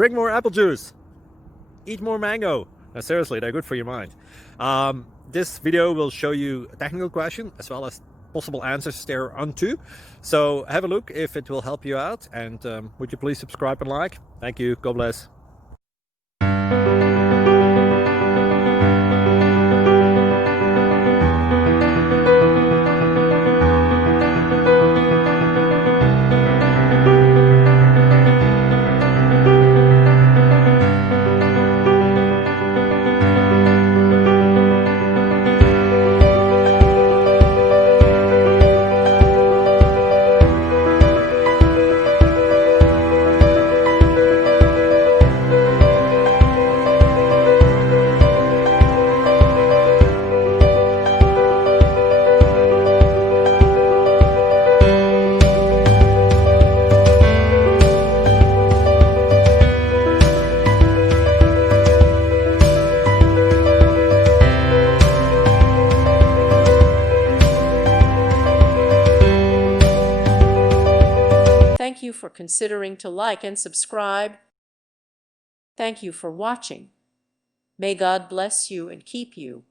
drink more apple juice, eat more mango. No, seriously, they're good for your mind. This video will show you a technical question as well as possible answers thereunto. So have a look if it will help you out, and would you please subscribe and like? Thank you. God bless. Thank you for considering to like and subscribe. Thank you for watching. May God bless you and keep you.